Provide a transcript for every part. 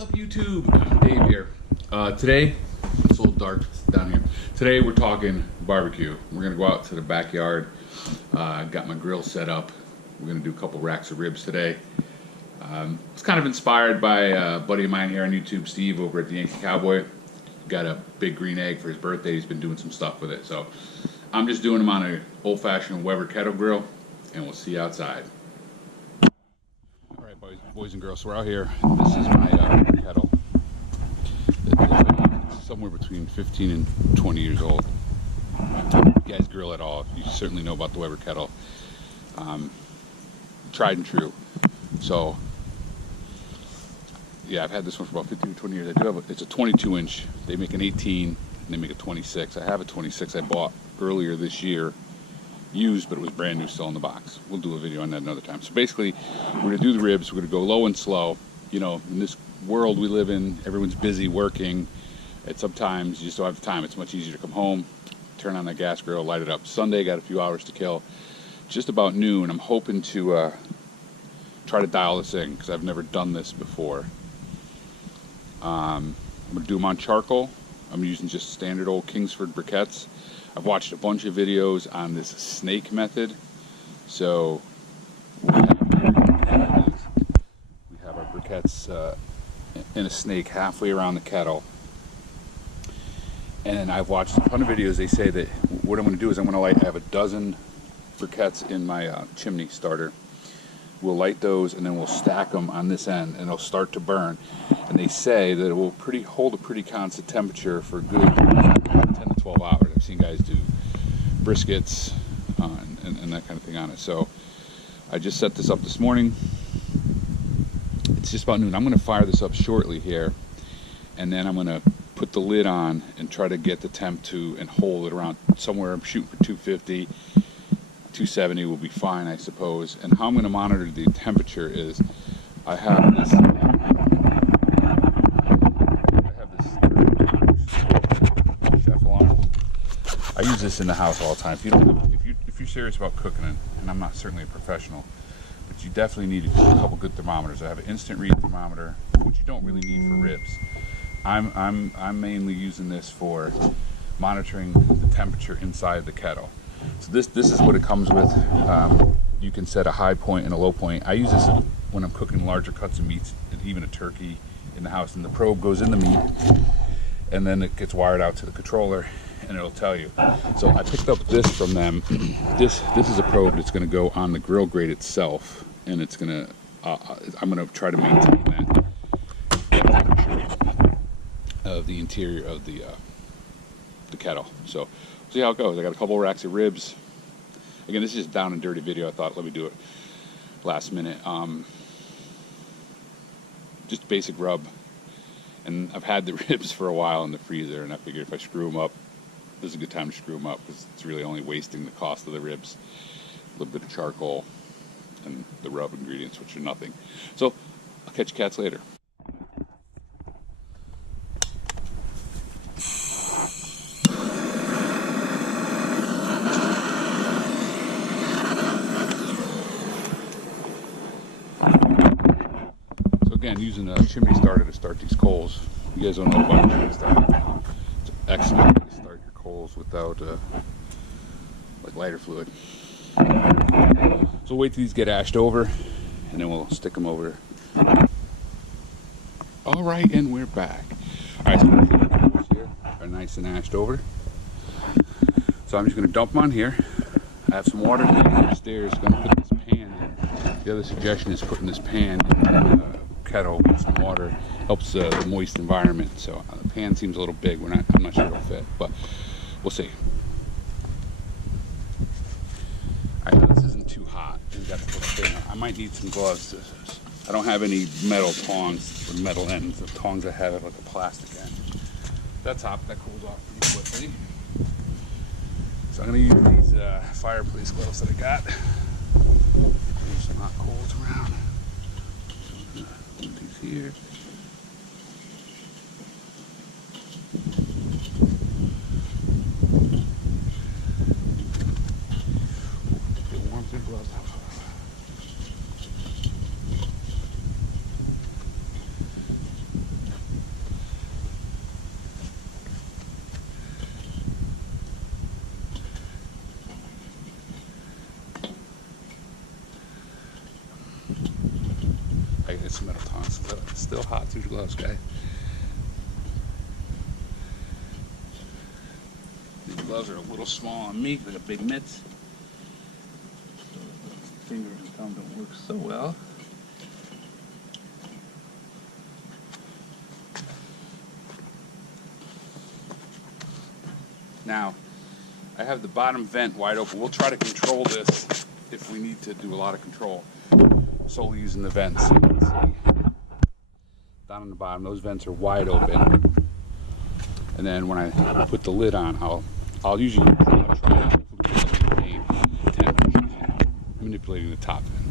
up, YouTube? Dave here. Today, it's a little dark down here. Today we're talking barbecue. We're gonna go out to the backyard. Got my grill set up. We're gonna do a couple racks of ribs today. It's kind of inspired by a buddy of mine here on YouTube, Steve, over at the Yankee Cowboy. Got a big green egg for his birthday. He's been doing some stuff with it. So I'm just doing them on an old-fashioned Weber kettle grill, and we'll see you outside. All right, boys and girls, so we're out here. This is my kettle. It's somewhere between 15 and 20 years old. You guys grill at all, you certainly know about the Weber kettle. Tried and true. So yeah, I've had this one for about 15 to 20 years. I do have it's a 22 inch. They make an 18 and they make a 26. I have a 26 I bought earlier this year, used, but it was brand new, still in the box. We'll do a video on that another time. So basically, we're gonna do the ribs. We're gonna go low and slow. You know, in this world we live in, everyone's busy working, and sometimes you just don't have the time. It's much easier to come home, turn on that gas grill, light it up. Sunday, got a few hours to kill. Just about noon. I'm hoping to try to dial this in because I've never done this before. I'm gonna do them on charcoal. I'm using just standard old Kingsford briquettes. I've watched a bunch of videos on this snake method. So we have our briquettes in a snake halfway around the kettle. And I've watched a ton of videos. They say that what I'm going to do is I have a dozen briquettes in my chimney starter. We'll light those and then we'll stack them on this end and they'll start to burn. And they say that it will hold a pretty constant temperature for a good 10 to 12 hours. I've seen guys do briskets and that kind of thing on it. So I just set this up this morning. It's just about noon. I'm going to fire this up shortly here, and then I'm going to put the lid on and try to get the temp to and hold it around somewhere. I'm shooting for 250. 270 will be fine, I suppose. And how I'm going to monitor the temperature is I have this chef alarm. I use this in the house all the time. If you're serious about cooking it, and I'm not certainly a professional, but you definitely need a couple good thermometers. I have an instant read thermometer, which you don't really need for ribs. I'm mainly using this for monitoring the temperature inside the kettle. So this is what it comes with. You can set a high point and a low point. I use this when I'm cooking larger cuts of meats, and even a turkey in the house. And the probe goes in the meat, and then it gets wired out to the controller, and it'll tell you. So I picked up this from them. This is a probe that's going to go on the grill grate itself, and it's going to. I'm going to try to maintain that temperature of the interior of the kettle. So. See how it goes. I got a couple racks of ribs. Again, this is just down and dirty video. I thought, let me do it last minute. Just basic rub. And I've had the ribs for a while in the freezer, and I figured if I screw them up, this is a good time to screw them up because it's really only wasting the cost of the ribs. A little bit of charcoal and the rub ingredients, which are nothing. So I'll catch you cats later. Again, using a chimney starter to start these coals. You guys don't know about a chimney starter. It's excellent way to start your coals without like lighter fluid. So wait till these get ashed over, and then we'll stick them over. All right, and we're back. All right, so the coals here are nice and ashed over. So I'm just going to dump them on here. I have some water upstairs. Going to put this pan in. The other suggestion is putting this pan in kettle with some water. Helps the moist environment. So the pan seems a little big. I'm not sure it'll fit, but we'll see. I know this isn't too hot. I might need some gloves. I don't have any metal tongs or metal ends. The tongs I have like a plastic end. That's hot. That cools off pretty quickly. So I'm going to use these fireplace gloves that I got. There's some hot coals around. Put these here. Get warmth in gloves. get some metal tongs. It's still hot through the gloves, guys. These gloves are a little small on me, they got big mitts. Finger and thumb don't work so well. Now, I have the bottom vent wide open. We'll try to control this if we need to do a lot of control. Solely using the vents. So you can see down on the bottom, those vents are wide open. And then when I put the lid on, I'll usually try to maintain temperature, manipulating the top vent.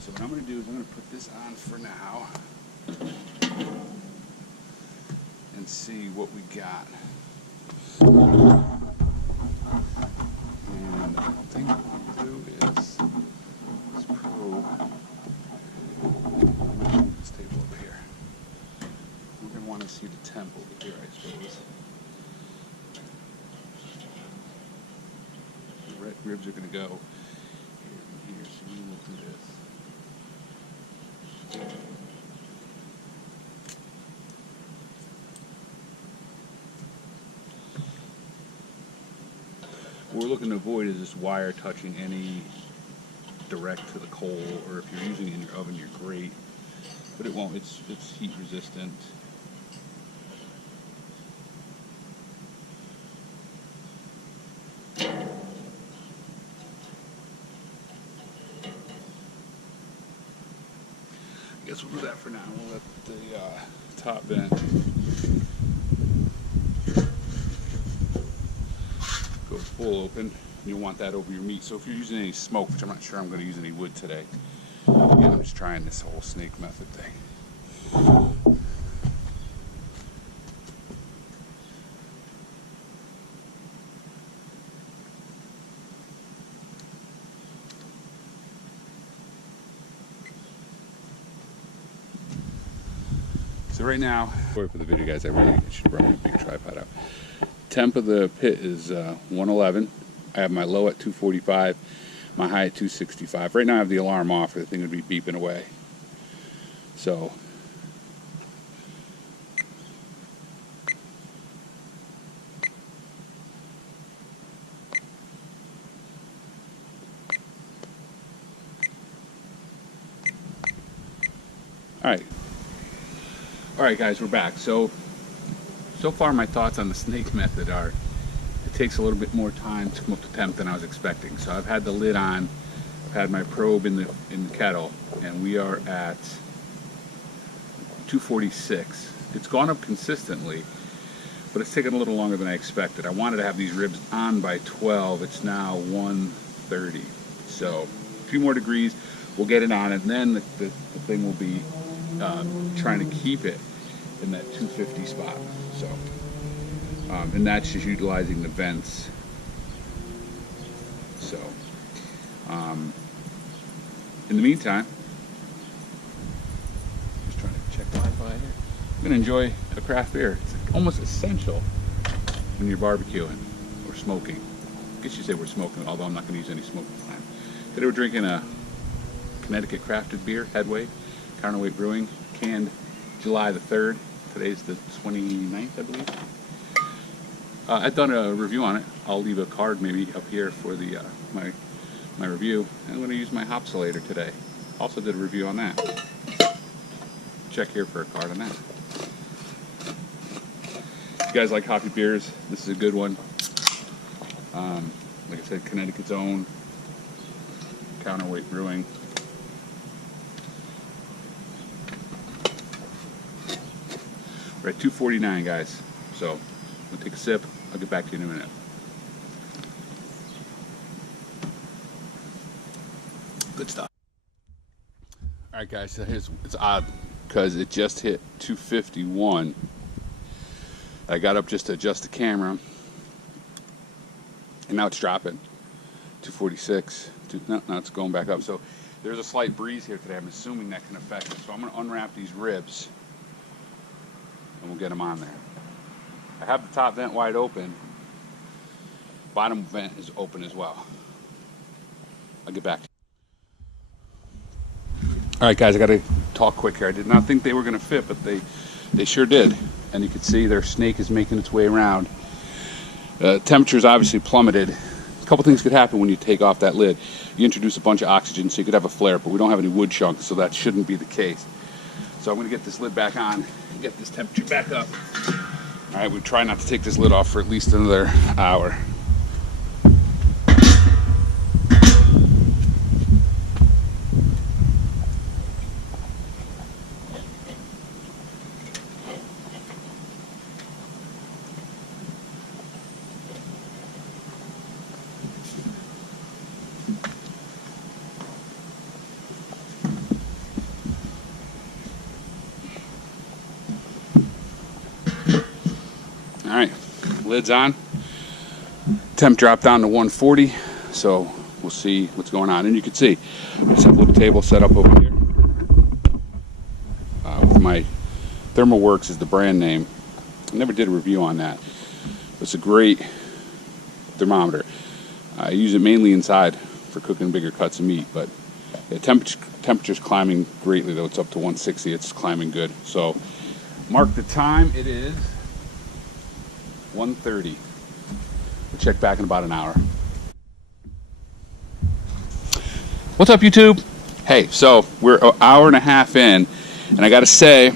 So what I'm going to do is I'm going to put this on for now and see what we got. And I think what we'll do is this probe. This table over here. We're going to want to see the temp over here, I suppose. The red ribs are going to go here and here, so we will do this. What we're looking to avoid is this wire touching any direct to the coal, or if you're using it in your oven, your grate. But it won't, it's heat resistant. I guess we'll do that for now. We'll let the top vent go full open. You'll want that over your meat. So if you're using any smoke, which I'm not sure I'm going to use any wood today. Again, I'm just trying this whole snake method thing. So right now, sorry for the video, guys. I really should bring a big tripod out. Temp of the pit is 111. I have my low at 245, my high at 265. Right now I have the alarm off, or the thing would be beeping away. So all right guys, we're back. So far my thoughts on the snake method are, it takes a little bit more time to come up to temp than I was expecting. So I've had the lid on, I've had my probe in the kettle, and we are at 246. It's gone up consistently, but it's taken a little longer than I expected. I wanted to have these ribs on by 12. It's now 1:30. So a few more degrees, we'll get it on, and then the thing will be trying to keep it in that 250 spot. So, and that's just utilizing the vents. So, in the meantime, just trying to check Wi-Fi here. I'm gonna enjoy a craft beer. It's almost essential when you're barbecuing or smoking. I guess you say we're smoking, although I'm not gonna use any smoke this time. Today we're drinking a Connecticut crafted beer, Headway, Counterweight Brewing, canned July the 3rd. Today's the 29th, I believe. I've done a review on it. I'll leave a card maybe up here for the my review. I'm going to use my Hopsolator today. Also did a review on that. Check here for a card on that. If you guys like hoppy beers, this is a good one. Like I said, Connecticut's own, Counterweight Brewing. We're at 249, guys. So I'm gonna take a sip. I'll get back to you in a minute. Good stuff. All right, guys. So it's odd because it just hit 251. I got up just to adjust the camera, and now it's dropping. 246. Now it's going back up. So there's a slight breeze here today. I'm assuming that can affect it. So I'm gonna unwrap these ribs, and we'll get them on there. I have the top vent wide open. Bottom vent is open as well. I'll get back. All right, guys, I got to talk quick here. I did not think they were going to fit, but they sure did. And you can see their snake is making its way around. Temperature's obviously plummeted. A couple things could happen when you take off that lid. You introduce a bunch of oxygen, so you could have a flare, but we don't have any wood chunks, so that shouldn't be the case. So I'm going to get this lid back on and get this temperature back up. All right, we try not to take this lid off for at least another hour. All right, lid's on. Temp dropped down to 140, so we'll see what's going on. And you can see, I just have a little table set up over here. With my ThermalWorks is the brand name. I never did a review on that. It's a great thermometer. I use it mainly inside for cooking bigger cuts of meat, but the temperature's climbing greatly, though. It's up to 160. It's climbing good. So mark the time. It is 1:30. We'll check back in about an hour. What's up, YouTube? Hey, so we're an hour and a half in, and I gotta say,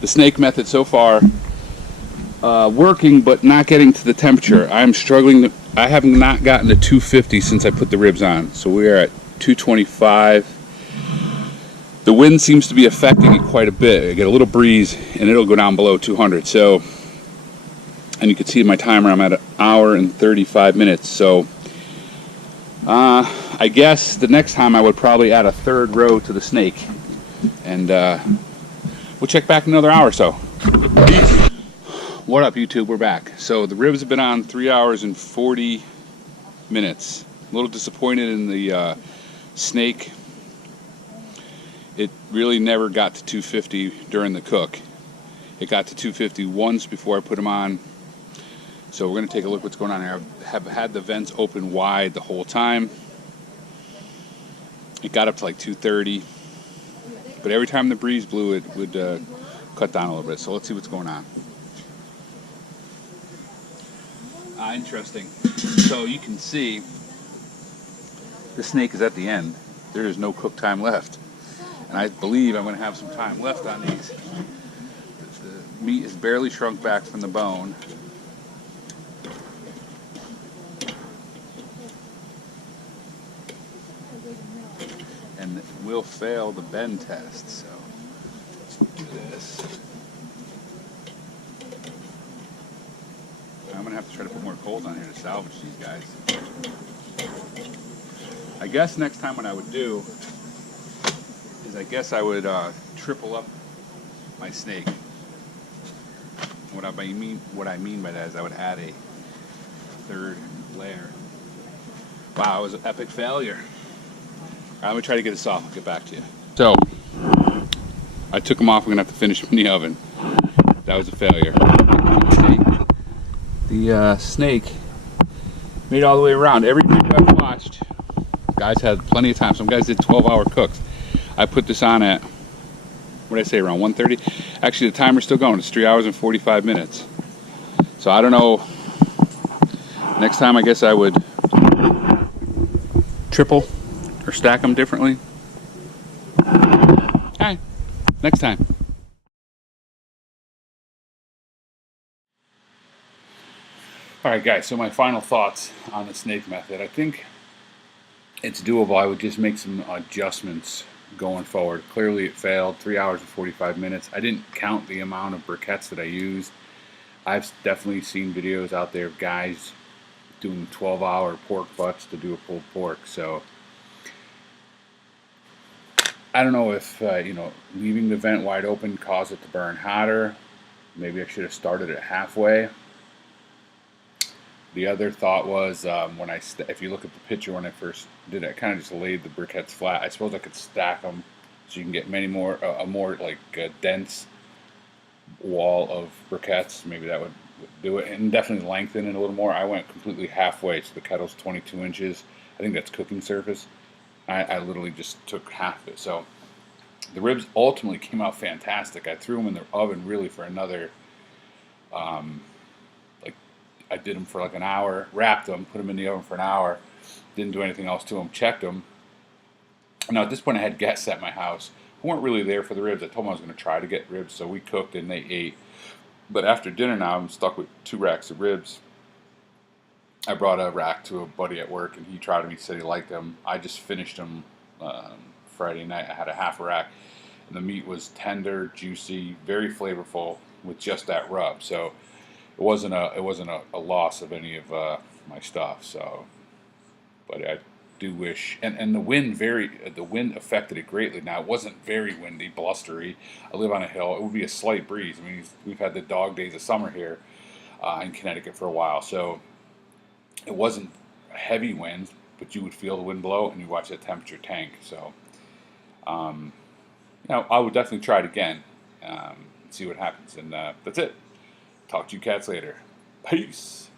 the snake method so far, working but not getting to the temperature. I'm struggling. I have not gotten to 250 since I put the ribs on, so we are at 225. The wind seems to be affecting it quite a bit. I get a little breeze, and it'll go down below 200. So. And you can see my timer, I'm at an hour and 35 minutes. So I guess the next time I would probably add a third row to the snake. And we'll check back in another hour or so. Peace. What up, YouTube? We're back. So the ribs have been on 3 hours and 40 minutes. A little disappointed in the snake. It really never got to 250 during the cook. It got to 250 once before I put them on. So we're going to take a look what's going on here. I have had the vents open wide the whole time. It got up to like 230. But every time the breeze blew, it would cut down a little bit. So let's see what's going on. Interesting. So you can see the snake is at the end. There is no cook time left. And I believe I'm going to have some time left on these. The meat is barely shrunk back from the bone. And will fail the bend test. So let's do this. I'm going to have to try to put more coals on here to salvage these guys. I guess next time what I would do is I guess I would triple up my snake. What I mean by that is I would add a third layer. Wow, it was an epic failure. I'm going to try to get this off. I'll get back to you. So, I took them off. We're going to have to finish them in the oven. That was a failure. The snake made it all the way around. Every video I've watched, guys had plenty of time. Some guys did 12-hour cooks. I put this on at, what did I say, around 1:30? Actually, the timer's still going. It's 3 hours and 45 minutes. So, I don't know. Next time, I guess I would triple or stack them differently. Okay, next time. Alright guys, so my final thoughts on the snake method. I think it's doable. I would just make some adjustments going forward. Clearly it failed, 3 hours and 45 minutes. I didn't count the amount of briquettes that I used. I've definitely seen videos out there of guys doing 12-hour pork butts to do a pulled pork. So I don't know if leaving the vent wide open caused it to burn hotter. Maybe I should have started it halfway. The other thought was if you look at the picture when I first did it, I kind of just laid the briquettes flat. I suppose I could stack them so you can get many more, a more dense wall of briquettes. Maybe that would do it, and definitely lengthen it a little more. I went completely halfway, so the kettle's 22 inches. I think that's cooking surface. I literally just took half of it. So the ribs ultimately came out fantastic. I threw them in the oven really for another, like I did them for like an hour, wrapped them, put them in the oven for an hour, didn't do anything else to them, checked them. Now at this point I had guests at my house who weren't really there for the ribs. I told them I was going to try to get ribs, so we cooked and they ate. But after dinner now I'm stuck with 2 racks of ribs. I brought a rack to a buddy at work, and he tried them. He said he liked them. I just finished them Friday night. I had a half a rack, and the meat was tender, juicy, very flavorful with just that rub. So it wasn't a loss of any of my stuff. So, but I do wish, and the wind affected it greatly. Now it wasn't very windy, blustery. I live on a hill. It would be a slight breeze. I mean, we've had the dog days of summer here in Connecticut for a while, so it wasn't heavy winds, but you would feel the wind blow and you watch that temperature tank. So, I would definitely try it again, see what happens. And that's it. Talk to you cats later. Peace.